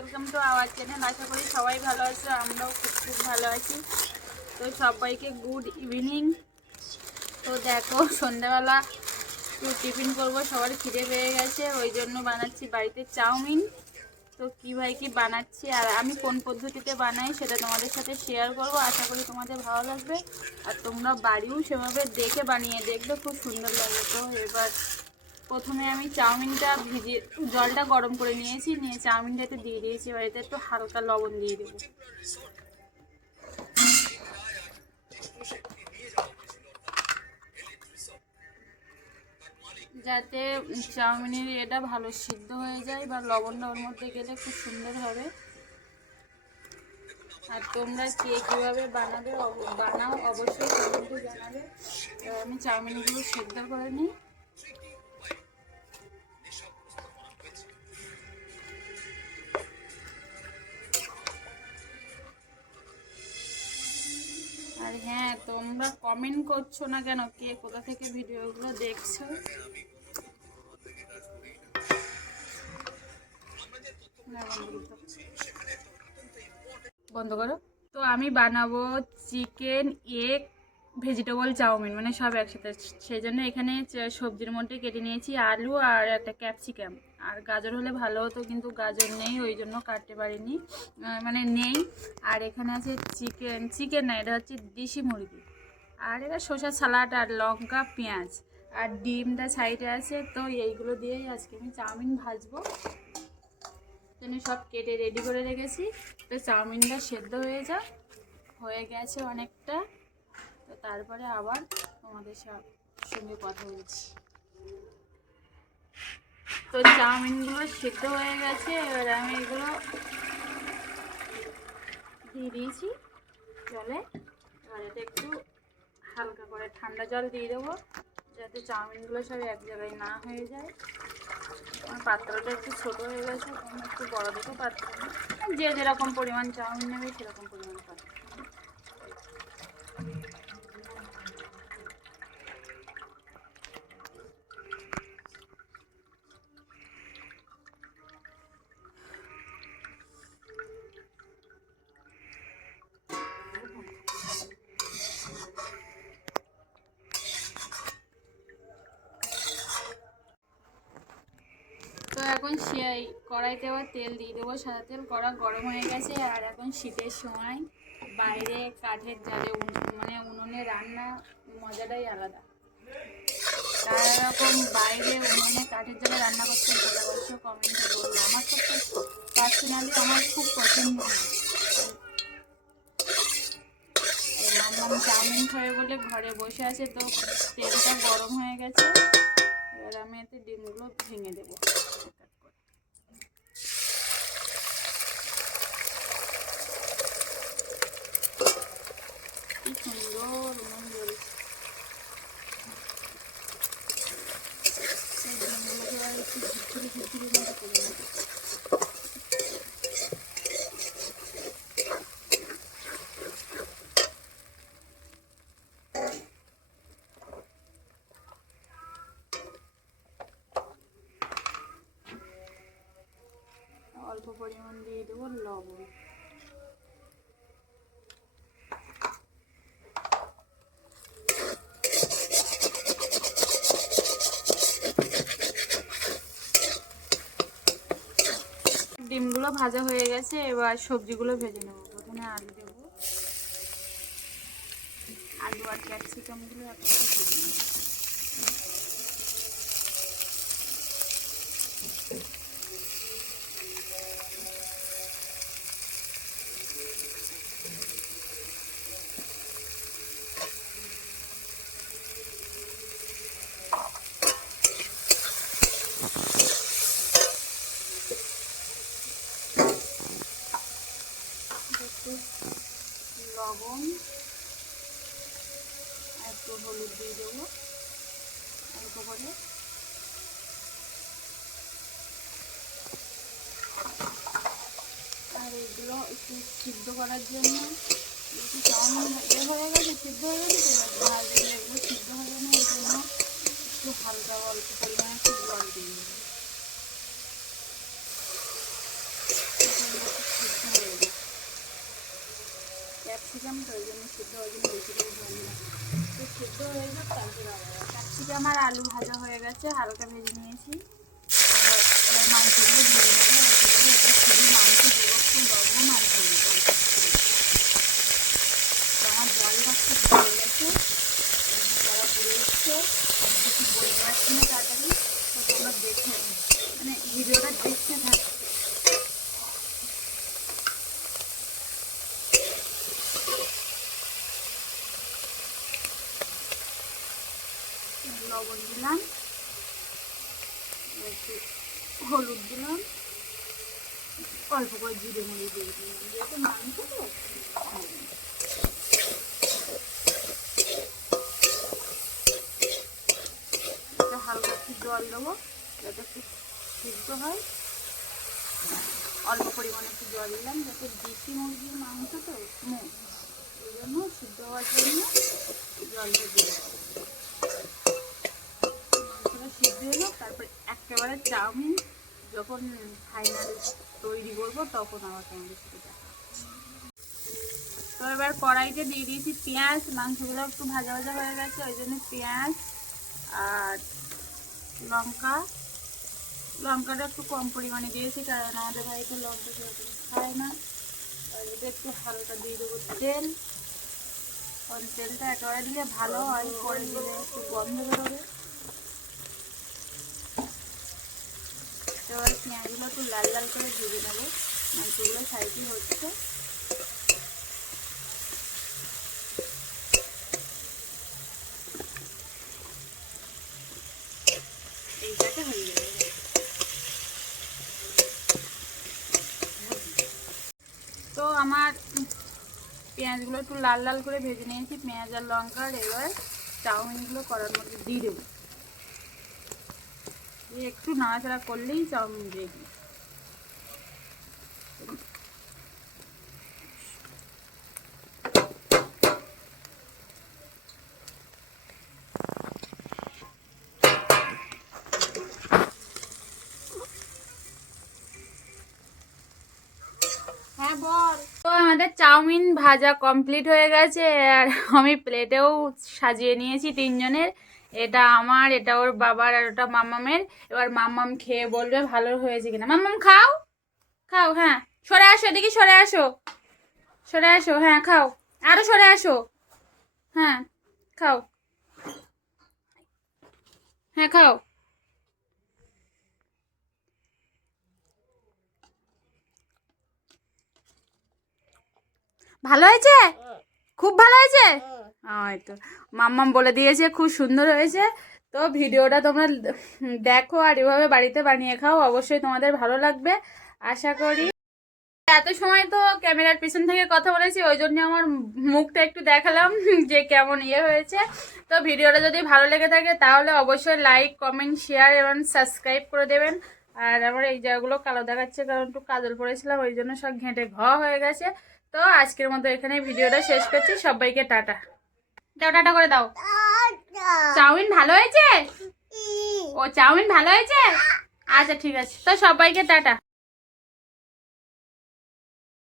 Welcome to our channel. আশা করি সবাই ভালো আছো, আমরাও খুব খুব ভালো আছি। তো সবাইকে গুড ইভিনিং তো দেখো, সন্ধ্যাবেলা একটু টিফিন করব, সবার খিদে পেয়ে গেছে, ওই জন্য বানাচ্ছি বাড়িতে চাউমিন। তো কীভাবে কি বানাচ্ছি, আর আমি কোন পদ্ধতিতে বানাই সেটা তোমাদের সাথে শেয়ার করব, আশা করি তোমাদের ভালো লাগবে। আর তোমরা বাড়িও সেভাবে দেখে বানিয়ে দেখবে, খুব সুন্দর লাগবে তো এবার প্রথমে আমি চাউমিনটা ভিজিয়ে, জলটা গরম করে নিয়েছি, নিয়ে চাউমিনটাতে দিয়ে দিয়েছি বাড়িতে একটু হালকা লবণ দিয়ে দেবো। যাতে চাউমিনের এটা ভালো সিদ্ধ হয়ে যায় বা লবণটা ওর মধ্যে গেলে খুব সুন্দর হবে। আর তোমরা কে কীভাবে বানাবে বানাও, অবশ্যই জানাবে। এবার আমি চাউমিনগুলো সিদ্ধ করে নিই। আর হ্যাঁ তোমরা কমেন্ট করছ না কেন? কে কোথা থেকে ভিডিওগুলো দেখছ? বন্ধ করো। তো আমি বানাবো চিকেন এগ ভেজিটেবল চাউমিন মানে সব একসাথে। সেই জন্য এখানে সবজির মধ্যে কেটে নিয়েছি আলু আর একটা ক্যাপসিকাম। আর গাজর হলে ভালো হতো, কিন্তু গাজর নেই, ওই জন্য কাটতে পারিনি। মানে নেই। আর এখানে আছে চিকেন চিকেন না, এটা হচ্ছে দেশি মুরগি। আর এটা শসা, সালাড আর লঙ্কা, পেঁয়াজ। আর ডিমটা সাইডে আছে, তো এইগুলো দিয়েই আজকে আমি চাউমিন ভাজবো। জন্য সব কেটে রেডি করে রেখেছি। তো চাউমিনটা সেদ্ধ হয়ে যাক। হয়ে গেছে অনেকটা। তো তারপরে আবার তোমাদের সব সঙ্গে কথা বলছি। তো চাউমিনগুলো সেদ্ধ হয়ে গেছে, এবার আমি এগুলো দিয়ে দিয়েছি জলে। এবার এটা একটু হালকা করে ঠান্ডা জল দিয়ে দেবো, যাতে চাউমিনগুলো সব এক জায়গায় না হয়ে যায়। আমার পাত্রটা একটু ছোট হয়ে গেছে একটু বড় দেখো পাত্র। যে যেরকম পরিমাণ চাউমিন নেবে সেরকম পরিমাণ পাত্র। এখন সেই কড়াইতে আবার তেল দিয়ে দেবো, সাদা তেল। কড়া গরম হয়ে গেছে আর এখন শীতের সময় বাইরে কাঠের জালে মানে উনুনে রান্না মজাটাই আলাদা। তার বাইরে উনুনে কাঠের জালে রান্না করতে ভালোবাসো, কমেন্টে বলল আমার তো পার্সোনালি আমার খুব পছন্দ চাউমিন খাবে বলে ঘরে বসে আছে, তো তেলটা গরম হয়ে গেছে। এবার আমি এতে ডিমগুলো ভেঙে দেবো এক এক করে। কি সুন্দর মন জ্বলছে এই ডিমগুলোকে আর একটু ঝুরঝুরি ঝুরঝুরি মতো করে নেব অল্প পরিমাণ দিয়ে দেবো লবণ। ডিমগুলো ভাজা হয়ে গেছে, এবার সবজিগুলো ভেজে নেব। প্রথমে আলু দেবো। আলু আর ক্যাপসিকামগুলো একসাথে ভেজে নেব একটু লবণ একটু হলুদ দিয়ে দেবো, অল্প করে। আর এগুলো একটু সিদ্ধ করার জন্য, একটু চাউমিন এ হয়ে গেছে, সিদ্ধ হয়ে গেছে এগুলো সিদ্ধ এই জন্য একটু হালকা অল্প পরিমাণে একটু জল ওই জন্য সেদ্ধ জন্য বেশি করে জল সিদ্ধ হয়ে যাক তারপরে ক্যাপসিকাম আর আলু ভাজা হয়ে গেছে, হালকা ভেজে নিয়েছি এবার- এবার মাংসগুলো দিয়ে দেবো এবারে এটা শুধু মাংস দেবো একটু লবণ আর হলুদ অল্প করে। তো আমার জলটা খুব হয়ে গেছে কড়া পুড়ে এসছে আমি কিছু বলতে পারছি না তাড়াতাড়ি তো তোমরা দেখে মানে ভিডিওটা দেখতে থাকো লবণ দিলাম একটু হলুদ দিলাম অল্প করে জিরে মুড়ি দিয়ে দিলাম যেহেতু মাংস তো হালকা জল দেবো যাতে সিদ্ধ হয় অল্প পরিমাণে একটু জল দিলাম যাতে দেশি মুরগির মাংস তো মুখ ওই জন্য সিদ্ধ হওয়ার জন্য জলটা দিয়ে দেবো মাংসটা সিদ্ধ হলো তারপর একেবারে চাউমিন যখন ফাইনাল তৈরি করব, তখন আবার তোমাদের দেখা তো এবার কড়াইতে দিয়ে দিয়েছি পেঁয়াজ, মাংসগুলো একটু ভাজা ভাজা হয়ে গেছে, ওই জন্য পেঁয়াজ আর লঙ্কা। লঙ্কাটা একটু কম পরিমাণে দিয়েছি, কারণ আমাদের বাড়িতে লঙ্কা সেরকম খায় না। আর একটু হালকা দিয়ে দেবো তেল। তেলটা একেবারে দিলে ভালো হয় পরে দিলে একটু গন্ধ বেরোবে। এবার পেঁয়াজগুলো একটু লাল লাল করে ভেজে নেব। মাংসগুলো সাইডে হচ্ছে। এইটাকে হয়ে যাবে তো আমার পেঁয়াজগুলো একটু লাল লাল করে ভেজে নিয়েছি। পেঁয়াজ আর লঙ্কা এবার চাউমিনগুলো করার মধ্যে দিয়ে দেবো। একটু নাড়াচাড়া করলেই চাউমিন রেডি। হ্যাঁ তো আমাদের চাউমিন ভাজা কমপ্লিট হয়ে গেছে, আর আমি প্লেটেও সাজিয়ে নিয়েছি তিনজনের। এটা আমার, এটা ওর বাবার আর ওটা মাম্মামের। এবার মাম্মাম খেয়ে বলবে ভালো হয়েছে কিনা। মাম্মাম, খাও। খাও হ্যাঁ। সরে আসো, এদিকে সরে আসো। সরে আসো হ্যাঁ খাও। আরও সরে আসো। হ্যাঁ খাও। হ্যাঁ খাও। ভালো হয়েছে? খুব ভালো হয়েছে? হয়তো মাম্মাম বলে দিয়েছে, খুব সুন্দর হয়েছে। তো ভিডিওটা তোমরা দেখো আর এভাবে বাড়িতে বানিয়ে খাও। অবশ্যই তোমাদের ভালো লাগবে। আশা করি। এত সময় তো ক্যামেরার পিছন থেকে কথা বলেছি, ওই জন্য আমার মুখটা একটু দেখালাম যে কেমন ইয়ে হয়েছে। তো ভিডিওটা যদি ভালো লেগে থাকে, তাহলে অবশ্যই লাইক কমেন্ট শেয়ার এবং সাবস্ক্রাইব করে দেবেন। আর আমার এই জায়গাগুলো কালো দেখাচ্ছে, কারণ একটু কাজল পড়েছিলাম, ওই জন্য সব ঘেঁটে ঘ হয়ে গেছে। তো আজকের মতো এখানে ভিডিওটা শেষ করছি। সবাইকে টাটা। দাও টাটা করে দাও। চাউমিন ভালো হয়েছে? ও চাউমিন ভালো হয়েছে? আচ্ছা ঠিক আছে। তো সবাইকে টাটা।